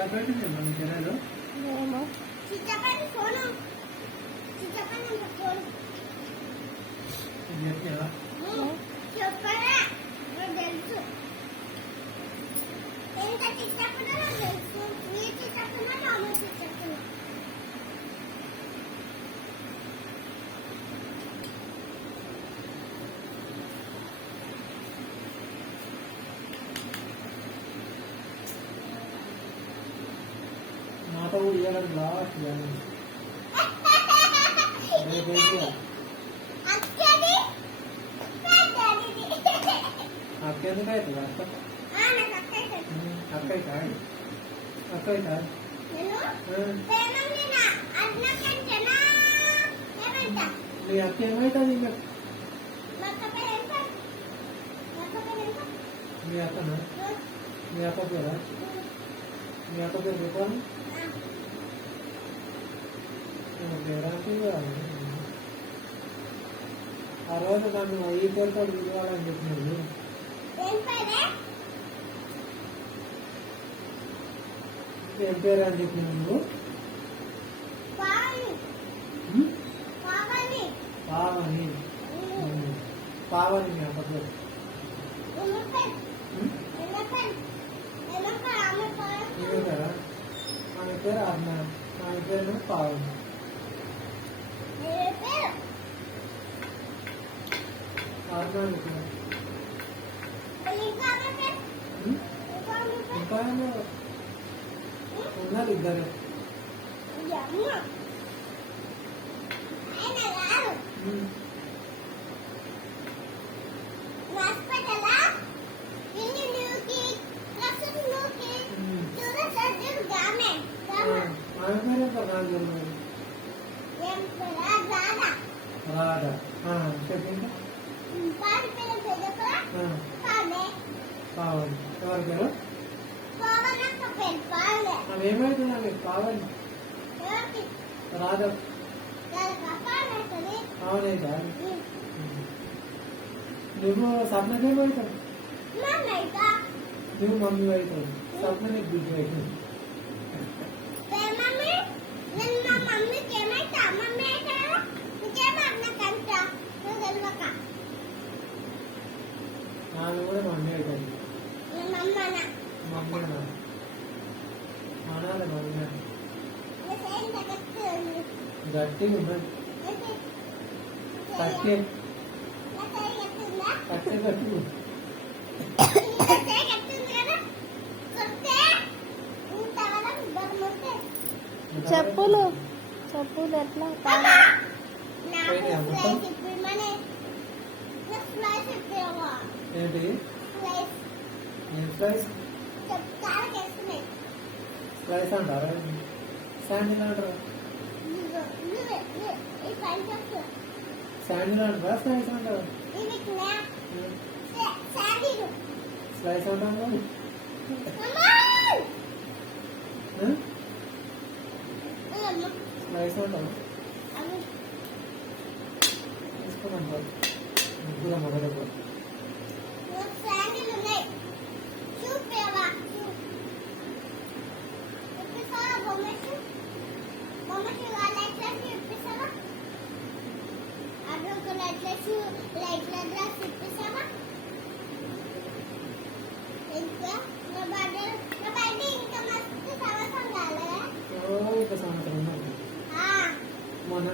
మాట కూడా ఇవ్వాలని లాస్ట్ అక్క ఎందుకు అవుతుంది అక్క అక్క కాదు అక్క కాదు మీ అక్క ఏమవుతుంది ఇంకా మీ అక్కనా మీ అక్క పేరా మీ అక్క పేరు చెప్పాలి ఆ రోజు నన్ను ఈ పేరుతో పిలవాలని చెప్పినది ఏం పేరు అని చెప్పినావు నువ్వు పావని పావని మీ అక్క పేరు ఆమె పేరు అర్ణ ఆమె పేరు పావని ఇంకా ఉన్నారు ఇద్దరు ఆమె పేరు ఎంత రాదు రాదా చెప్పండి పావని ఎవరి పేరు ఆమె ఏమవుతుంది పావని రాదా అవునే కాదు నువ్వు సప్నకి ఏమవుతావు నువ్వు మమ్మీ అవుతావు సప్న నీకు బిడ్డ అవుతుంది ఆమె కూడా మమ్మీ అవుతుంది మమ్మీ అనాలి మమ్మీ గట్టిగా ఉన్నది కట్టే కట్టే గట్టి చెప్పులు చెప్పులు ఎట్లా ఏంటి ఏం స్లైస్ స్లైస్ అంటారా శాండిల్ అంటారా శాండిల్ అంటారా స్లైస్ అంటారా స్లైస్ అంటారా స్లైస్ అంటారా తీసుకున్నాం ముగ్గురు మొదలు మొన్న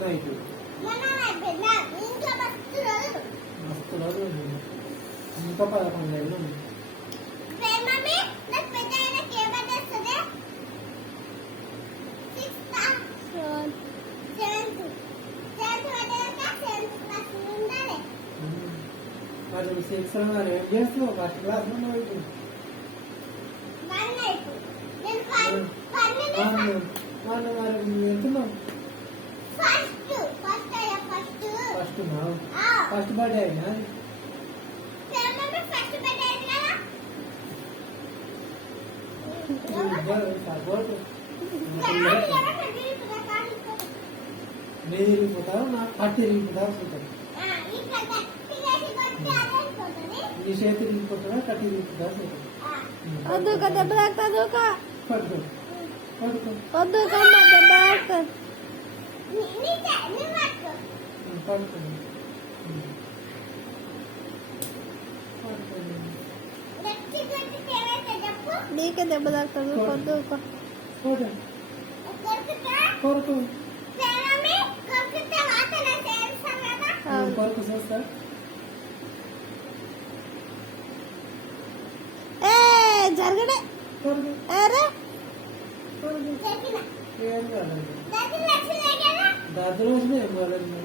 మస్తు రోజు ఇంకా 11 ఏళ్ళు ఉంది మరి 6 మరి ఏం చేస్తున్నావు ఫస్ట్ క్లాస్ లో మరి వెళ్తున్నావు ఫస్ట్ బర్త్డే అయినా సపోర్ట్ నేను తిరిగిపోతావు నాకు పట్టి తిరిగిపోతావు నీ చేతి తిరిగిపోతుందా కట్టి తిరిగిపోతావు దూక దెబ్బ తాకుతా దూక పట్టుకో పడుకో వద్దు కమ్మ దెబ్బ తాకుతుంది. పడుకో నీకే దెబ్బ తాకుతుంది వద్దు కొరకు కొరకు చూస్తా ఏ జరగడే కొరకు అరే ఏం కాదండి దద్దులు వచ్చినాయి ఏం కాదండి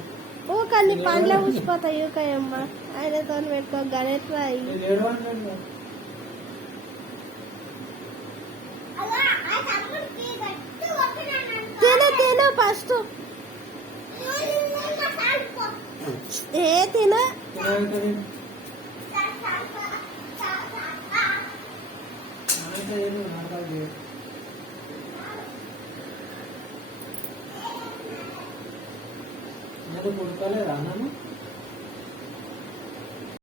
ఊక నీ పండ్లే ఊసిపోతాయి ఊకయమ్మ ఆయనతో పెట్టుకో గణేట్రా నేను ఏడవండి తిను ఫస్ట్ ఏ తిను నేను కొడుకోలేదా నన్ను